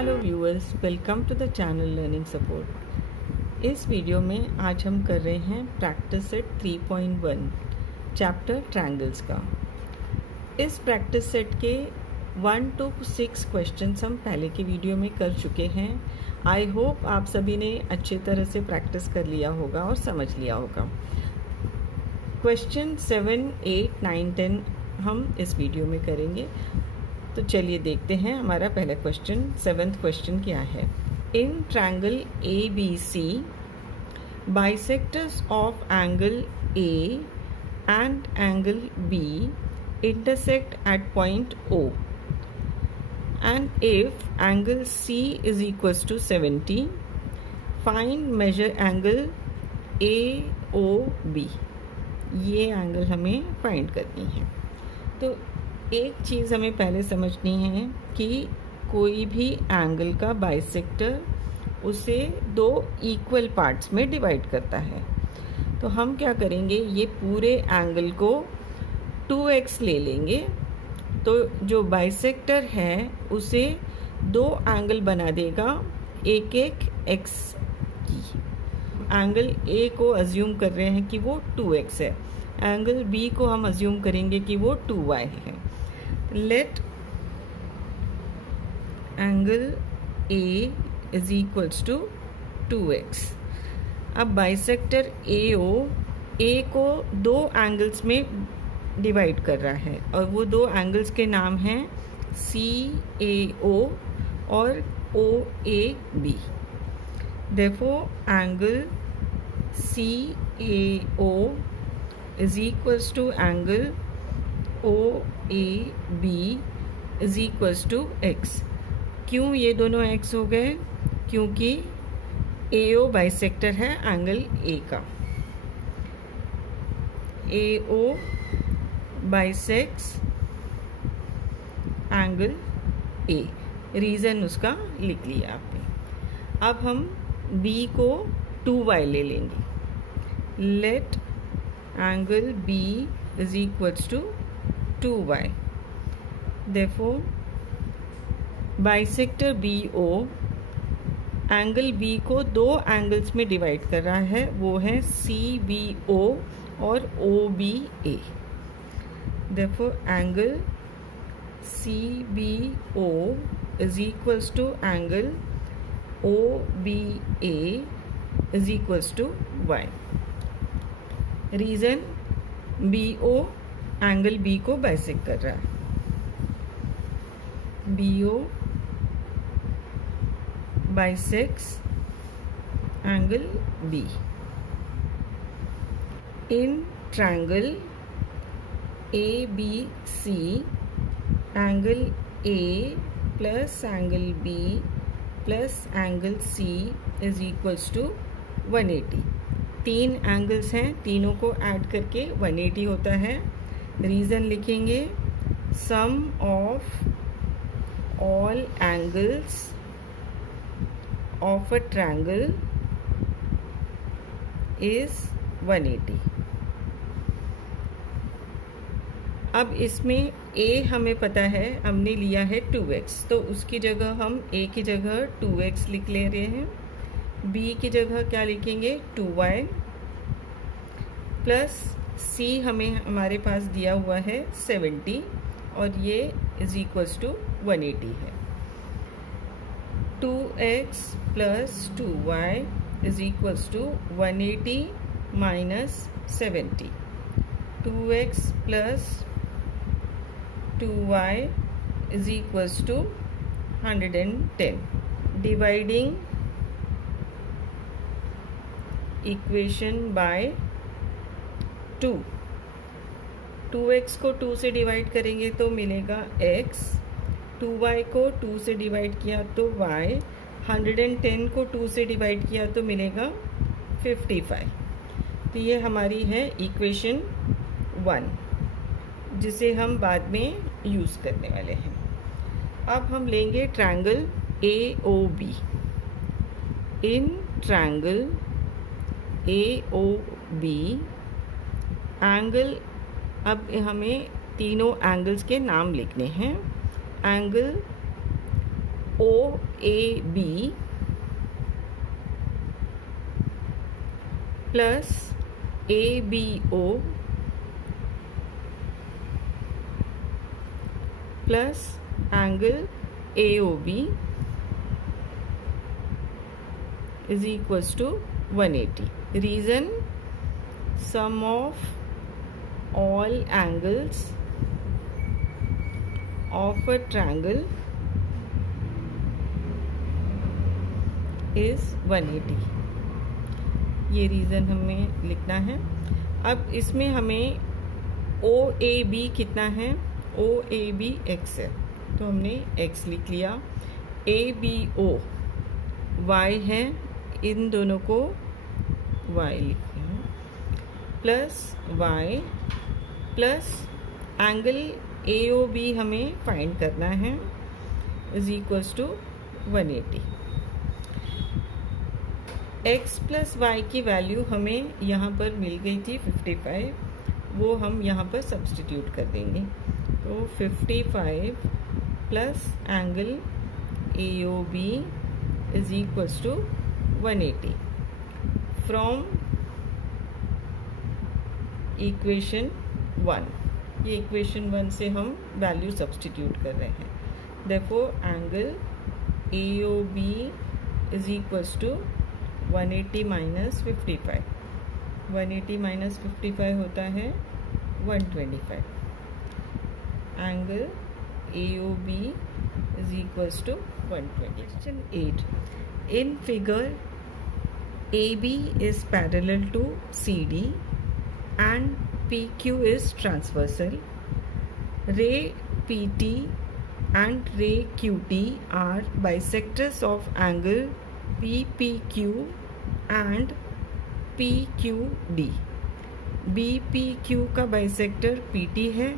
Hello viewers, welcome to the channel learning support. इस video में आज हम कर रहे हैं प्रैक्टिस सेट 3.1 चैप्टर ट्रायंगल्स का। इस प्रैक्टिस सेट के 1 to 6 क्वेश्चंस हम पहले के वीडियो में कर चुके हैं। आई होप आप सभी ने अच्छे तरह से प्रैक्टिस कर लिया होगा और समझ लिया होगा। क्वेश्चन 7, 8, 9, 10 हम इस वीडियो में करेंगे। तो चलिए देखते हैं हमारा पहला क्वेश्चन। 7th क्वेश्चन क्या है। In triangle A B C bisectors of angle A and angle B intersect at point O and if angle C is equals to 70 find measure angle A O B. ये angle हमें find करनी है। तो एक चीज़ हमें पहले समझनी है कि कोई भी एंगल का बाइसेक्टर उसे दो इक्वल पार्ट्स में डिवाइड करता है। तो हम क्या करेंगे, ये पूरे एंगल को 2x ले लेंगे। तो जो बाइसेक्टर है उसे दो एंगल बना देगा एक एक x की। एंगल A को अज्यूम कर रहे हैं कि वो 2x है, एंगल B को हम अज्यूम करेंगे कि वो 2y है। Let angle A is equals to 2x। अब बाइसेक्टर A को दो एंगल्स में डिवाइड कर रहा है और वो दो एंगल्स के नाम हैं CAO और OAB। Therefore angle CAO is equals to angle OAB is equals to x। क्यों ये दोनों x हो गए? क्योंकि AO बाइसेक्टर है एंगल A का। AO bisects angle A, reason उसका लिख लिया आपने। अब हम B को 2y ले लेंगे। Let angle B is equals to 2y। Therefore bisector BO angle B को दो एंगल्स में डिवाइड कर रहा है, वो है CBO और OBA। Therefore angle CBO is equals to angle OBA is equals to y। Reason BO angle B को बाइसेक्ट कर रहा है। BO bisects angle B। In triangle ABC angle A plus angle B plus angle C is equals to 180। तीन angles हैं, तीनों को add करके 180 होता है। रीज़न लिखेंगे sum of all angles of a triangle is 180। अब इसमें A हमें पता है, हमने लिया है 2x, तो उसकी जगह हम A की जगह 2x लिख ले रहे हैं। B की जगह क्या लिखेंगे 2y प्लस C हमें हमारे पास दिया हुआ है 70 और ये इज इक्वल्स टू 180 है। 2x plus 2y is equals to 180 minus 70। 2x plus 2y is equals to 110। Dividing equation by 2x को 2 से डिवाइड करेंगे तो मिलेगा x, 2y को 2 से डिवाइड किया तो y, 110 को 2 से डिवाइड किया तो मिलेगा 55। तो ये हमारी है इक्वेशन 1, जिसे हम बाद में यूज़ करने वाले हैं। अब हम लेंगे triangle AOB। In triangle AOB angle, अब हमें तीनों एंगल्स के नाम लिखने हैं। Angle OAB plus ABO plus angle AOB is equals to 180. Reason, sum of all angles of a triangle is 180. ये रीज़न हमें लिखना है. अब इसमें हमें OAB कितना है? OAB x है, तो हमने x लिख लिया. ABO y है, इन दोनों को y लिखते हैं, plus y plus angle AOB हमें फाइंड करना है, is equals to 180. x plus Y की वैल्यू हमें यहाँ पर मिल गई थी 55, वो हम यहाँ पर सब्सटीट्यूट कर देंगे. तो 55 plus angle AOB is equals to 180 from equation 1. ये इक्वेशन 1 से हम वैल्यू सब्सटीट्यूट कर रहे हैं. Therefore angle AOB is equals to 180 minus 55. 180 minus 55 होता है 125. एंगल AOB is equals to 120. Question 8. In figure, AB is parallel to CD and PQ is transversal. Ray PT and ray QT are bisectors of angle BPQ and PQD. BPQ का bisector PT है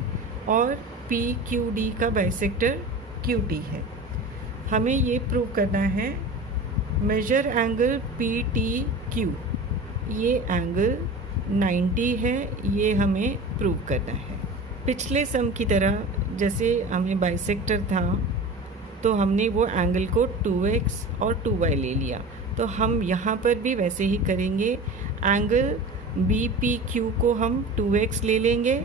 और PQD का bisector QT है. हमें ये prove करना है. Major angle PTQ, ये एंगल 90 है, ये हमें प्रूव करना है. पिछले सम की तरह जैसे हमें बाइसेक्टर था तो हमने वो एंगल को 2x और 2y ले लिया, तो हम यहाँ पर भी वैसे ही करेंगे. एंगल BPQ को हम 2x ले लेंगे,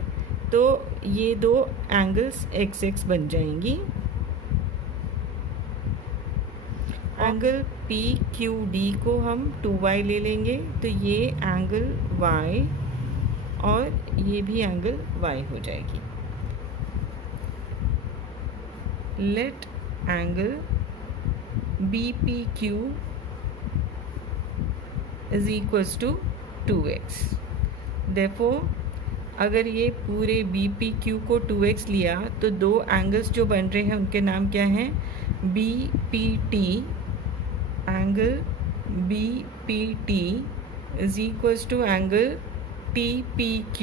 तो ये दो एंगल्स x बन जाएंगी. एंगल PQD को हम 2y ले लेंगे, तो ये एंगल y और ये भी एंगल y हो जाएगी. Let angle BPQ is equals to 2x. Therefore अगर ये पूरे BPQ को 2x लिया तो दो एंगल्स जो बन रहे हैं उनके नाम क्या हैं? BPT. Angle BPT is equals to angle TPQ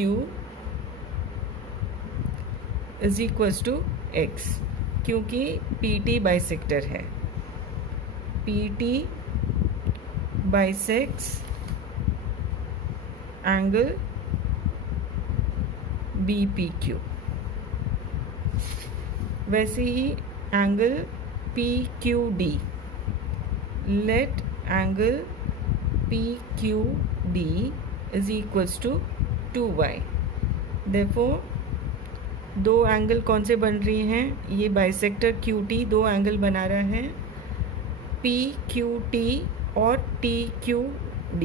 is equals to x, क्योंकि PT बाइसेक्टर है. PT bisects angle BPQ. वैसे ही angle PQD. Let angle PQD is equals to 2y. Therefore दो एंगल कौन से बन रही हैं? ये बाइसेक्टर QT दो एंगल बना रहा है, PQT और TQD.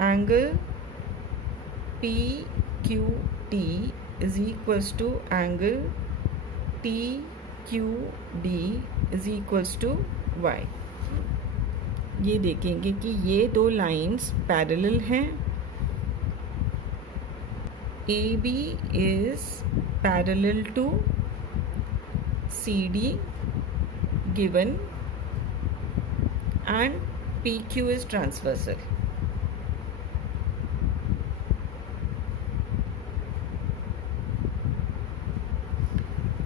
Angle PQT is equals to angle TQD is equals to y. ये देखेंगे कि ये दो लाइंस पैरेलल हैं. AB is parallel to CD given and PQ is transversal.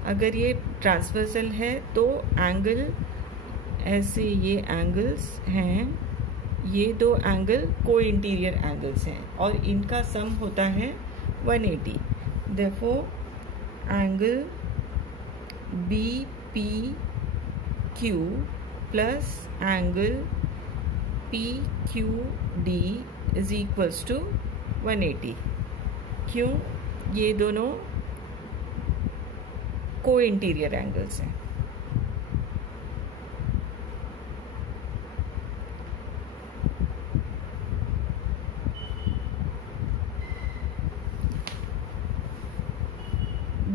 अगर ये ट्रांसवर्सल है तो एंगल ऐसे, ये एंगल्स हैं, ये दो एंगल को इंटीरियर एंगल्स हैं और इनका सम होता है 180. Therefore angle BPQ Q plus angle P Q D is equals to 180। क्यों? ये दोनों को इंटीरियर एंगल्स हैं।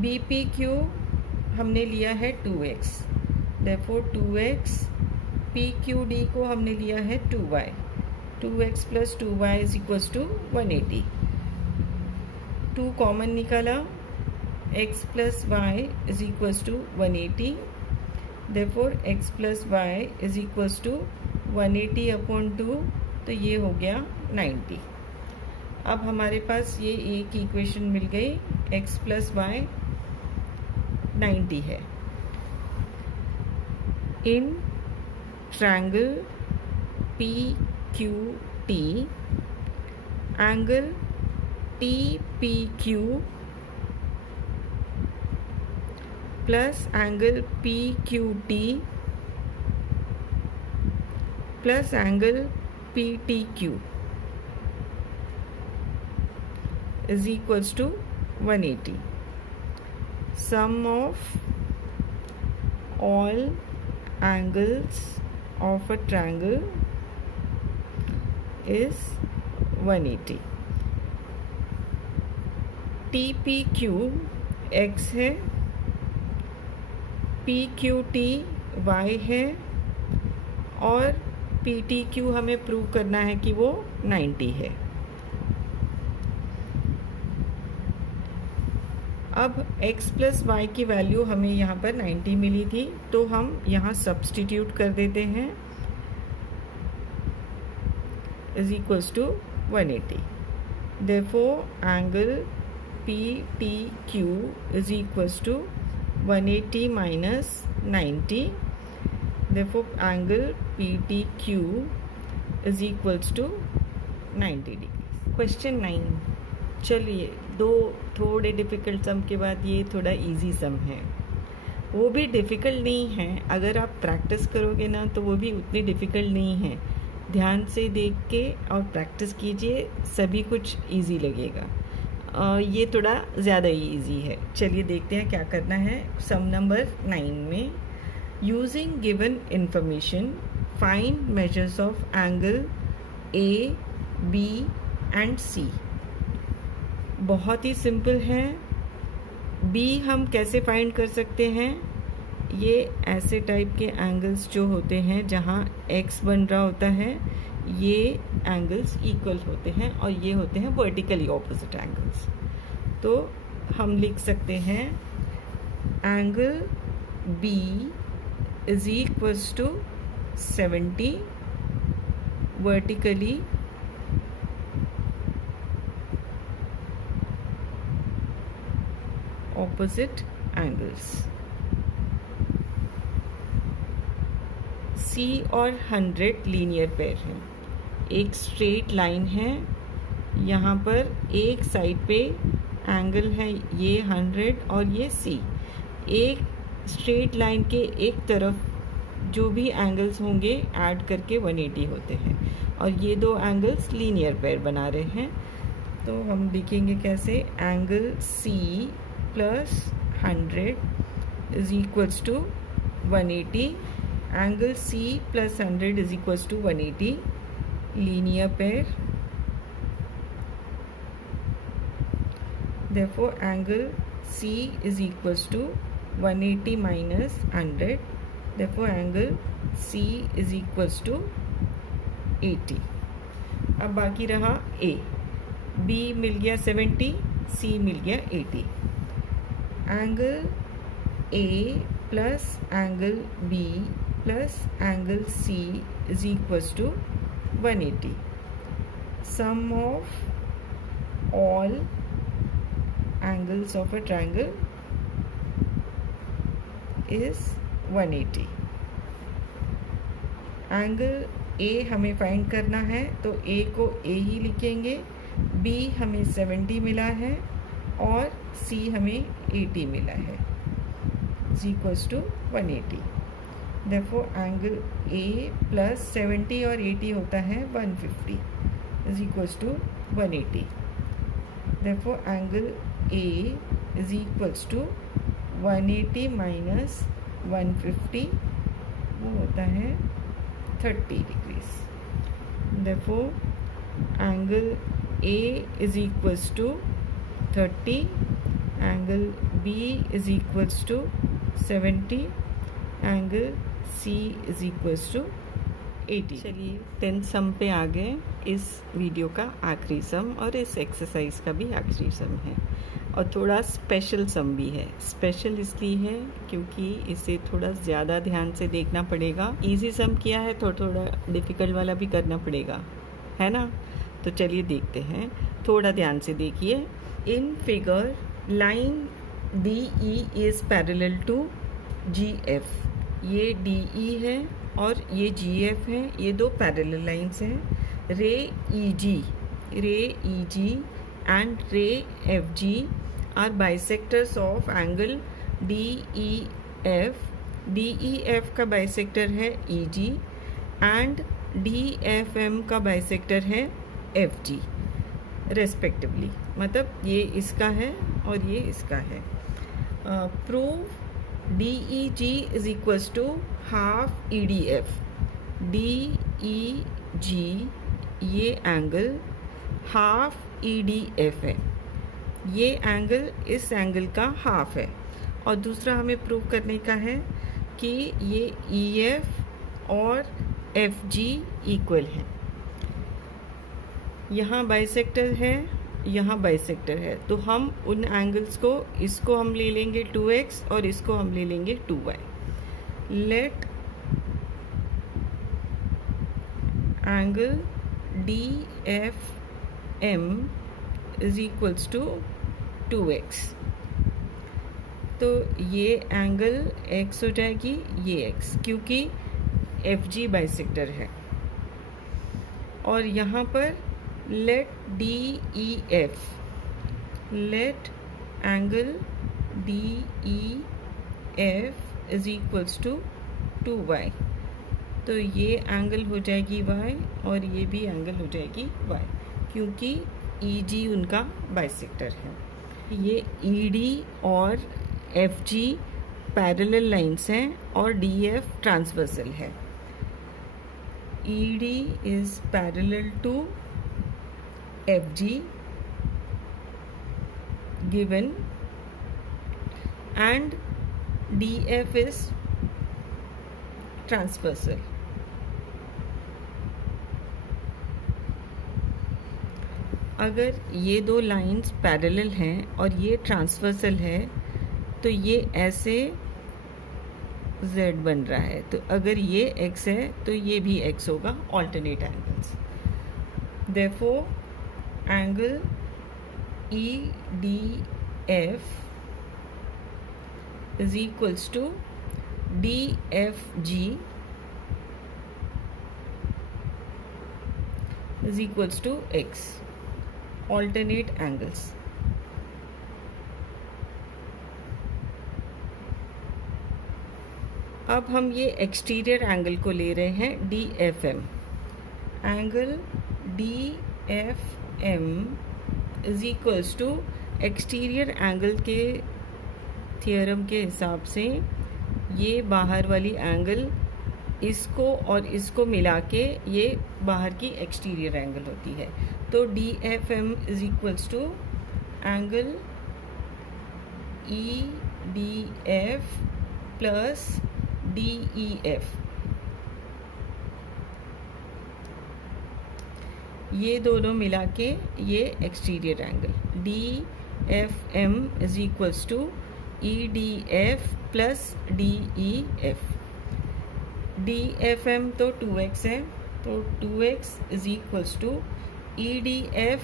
बी पी क्यू हमने लिया है 2x, therefore 2x P Q D को हमने लिया है 2y, 2x plus 2y is equals to 180। 2 common निकाला, x plus Y is equals to 180, therefore x plus Y is equals to 180 upon 2, तो ये हो गया 90। अब हमारे पास ये एक इक्वेशन मिल गई, x प्लस वाई 90 है। In triangle P Q T angle T P Q plus angle P Q T plus angle P T Q is equals to 180. Sum of all angles of a triangle is 180. TPQ x है, PQT y है और PTQ हमें prove करना है कि वो 90 है। अब x प्लस वाई की वैल्यू हमें यहाँ पर 90 मिली थी, तो हम यहाँ सब्सटीट्यूट कर देते हैं, is equals to 180। Therefore angle P T Q is equals to 180 minus 90, therefore angle P T Q is equals to 90 degree. Question 9। चलिए, दो थोड़े डिफ़िकल्ट सम के बाद ये थोड़ा इजी सम है। वो भी डिफ़िकल्ट नहीं है, अगर आप प्रैक्टिस करोगे ना तो वो भी उतनी डिफ़िकल्ट नहीं है। ध्यान से देख के और प्रैक्टिस कीजिए, सभी कुछ इजी लगेगा। ये थोड़ा ज़्यादा ही इजी है। चलिए देखते हैं क्या करना है। सम नंबर 9 में, using given information find measures of angle A B and C. बहुत ही सिंपल है। बी हम कैसे फाइंड कर सकते हैं? ये ऐसे टाइप के एंगल्स जो होते हैं जहाँ एक्स बन रहा होता है, ये एंगल्स इक्वल होते हैं और ये होते हैं वर्टिकली ऑपोजिट एंगल्स। तो हम लिख सकते हैं angle B is equals to 70 vertically opposite angles। C और 100 लीनियर पेयर हैं। एक स्ट्रेट लाइन है, यहाँ पर एक साइड पे एंगल है ये 100 और ये C। एक स्ट्रेट लाइन के एक तरफ जो भी एंगल्स होंगे ऐड करके 180 होते हैं और ये दो एंगल्स लीनियर पेयर बना रहे हैं। तो हम लिखेंगे कैसे, angle C plus 100 is equals to 180, angle C plus 100 is equals to 180, linear pair. Therefore angle C is equals to 180 minus 100, therefore angle C is equals to 80। अब बाकी रहा A। B मिल गया 70, C मिल गया 80। Angle A plus angle B plus angle C is equals to 180। Sum of all angles of a triangle is 180। Angle A हमें find करना है तो A को A ही लिखेंगे, B हमें 70 मिला है और C हमें 80 मिला है, is equals to 180। Therefore angle A plus 70 और 80 होता है 150 is equals to 180. Therefore angle A is equals to 180 minus 150 वो होता है 30 degrees. Therefore angle A is equals to 30, angle B is equals to 70, angle C is equals to 80. चलिए 10 सम पे आ गए. इस वीडियो का आखिरी सम और इस एक्सरसाइज का भी आखिरी सम है और थोड़ा स्पेशल सम भी है. स्पेशल इसलिए है क्योंकि इसे थोड़ा ज़्यादा ध्यान से देखना पड़ेगा. इजी सम किया है तो थोड़ा डिफ़िकल्ट वाला भी करना पड़ेगा, है ना. तो चलिए देखते हैं, थोड़ा ध्यान से देखिए. In figure line DE is parallel to GF. ये DE है और ये GF है, ये दो पैरेलल लाइंस हैं. Ray EG and ray FG are bisectors of angle DEF. DEF का बाइसेक्टर है EG एंड DFM का बाइसेक्टर है FG रेस्पेक्टिवली. मतलब ये इसका है और ये इसका है. Prove DEG is equals to half EDF. DEG ये एंगल हाफ EDF है. ये एंगल इस एंगल का हाफ है. और दूसरा हमें प्रूव करने का है कि ये EF और FG इक्वल हैं. यहाँ बाइसेक्टर है, यहाँ बाइसेक्टर है, तो हम उन एंगल्स को, इसको हम ले लेंगे 2x और इसको हम ले लेंगे 2y. Let angle DFM is equals to 2x. तो ये एंगल x हो जाएगी, ये x, क्योंकि FG बाइसेक्टर है. और यहाँ पर let DEF, let angle DEF is equals to 2y. तो ये एंगल हो जाएगी y और ये भी एंगल हो जाएगी y, क्योंकि EG उनका बाइसेक्टर है. ये ED और FG पैरेलल लाइंस हैं और DF ट्रांसवर्सल है. ED is parallel to FG given and DF is transversal. अगर ये दो लाइंस पैरेलल हैं और ये ट्रांसवर्सल है तो ये ऐसे Z बन रहा है. तो अगर ये X है तो ये भी X होगा. Alternate angles. Therefore angle EDF is equals to DFG is equals to X. Alternate angles. अब हम ये एक्सटीरियर एंगल को ले रहे हैं DFM. Angle DFM is equals to exterior angle के थियरम के हिसाब से ये बाहर वाली एंगल इसको और इसको मिला के ये बाहर की एक्सटीरियर एंगल होती है. तो DFM is equals to angle EDF plus DEF. ये दोनों मिला के ये exterior angle DFM is equals to EDF plus DEF. DFM तो 2x है, तो 2x is equals to EDF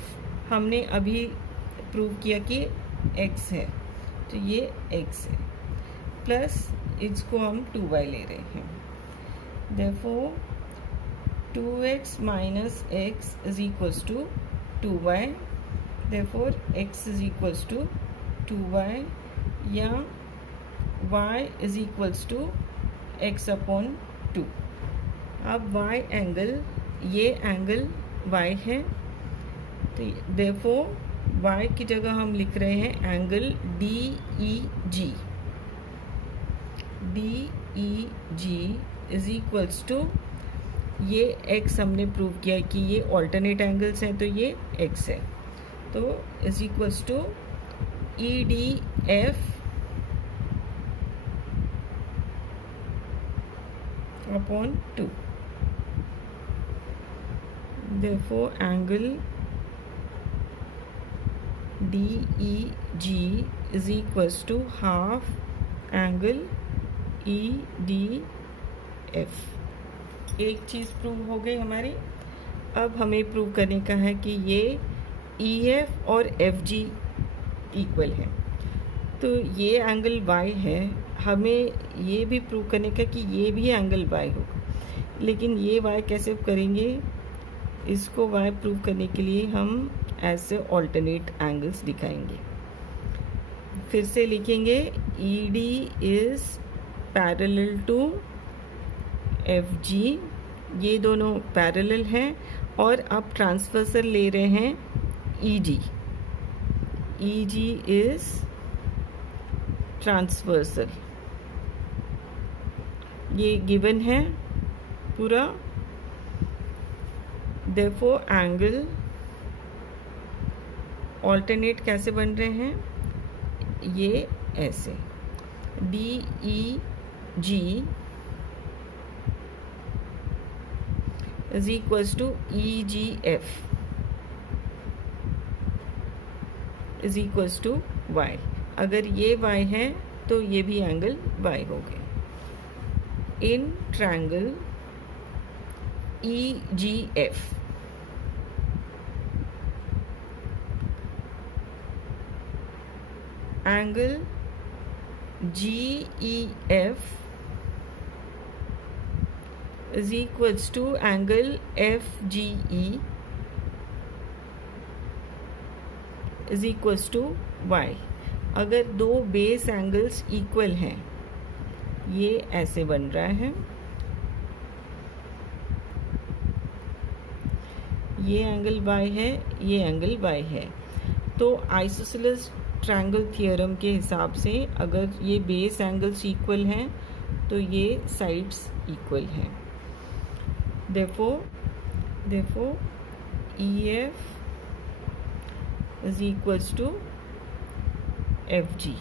हमने अभी प्रूव किया कि x है, तो ये x है, प्लस इसको हम 2y ले रहे हैं. Therefore 2x minus x is equals to 2y. Therefore x is equals to 2y या y is equals to x upon 2। अब y एंगल, ये एंगल y है, तो देयरफॉर y की जगह हम लिख रहे हैं angle DEG। DEG is equals to, ये x हमने प्रूव किया कि ये ऑल्टरनेट एंगल्स हैं तो ये x है, तो is equals to EDF upon 2। Therefore angle DEG is equals to half angle EDF। एक चीज़ प्रूव हो गई हमारी। अब हमें प्रूव करने का है कि ये EF और FG इक्वल है, तो ये एंगल Y है, हमें ये भी प्रूव करने का कि ये भी एंगल Y होगा। लेकिन ये Y कैसे करेंगे, इसको Y प्रूव करने के लिए हम ऐसे ऑल्टरनेट एंगल्स दिखाएंगे। फिर से लिखेंगे ED is parallel to FG, ये दोनों पैरेलल हैं, और अब ट्रांसवर्सल ले रहे हैं EG। EG इज़ ट्रांसवर्सल, ये गिवन है पूरा। देयरफॉर एंगल ऑल्टरनेट कैसे बन रहे हैं, ये ऐसे DEG is equals to EGF is equals to Y। अगर ये Y है तो ये भी एंगल Y हो गया। In triangle EGF angle GEF is equals to angle FGE is equals to Y। अगर दो बेस एंगल्स इक्वल हैं, ये ऐसे बन रहा है, ये एंगल Y है, ये एंगल Y है, तो आइसोसेलेस ट्रायंगल थ्योरम के हिसाब से अगर ये बेस एंगल्स इक्वल हैं तो ये साइड्स इक्वल हैं। therefore EF is equals to FG।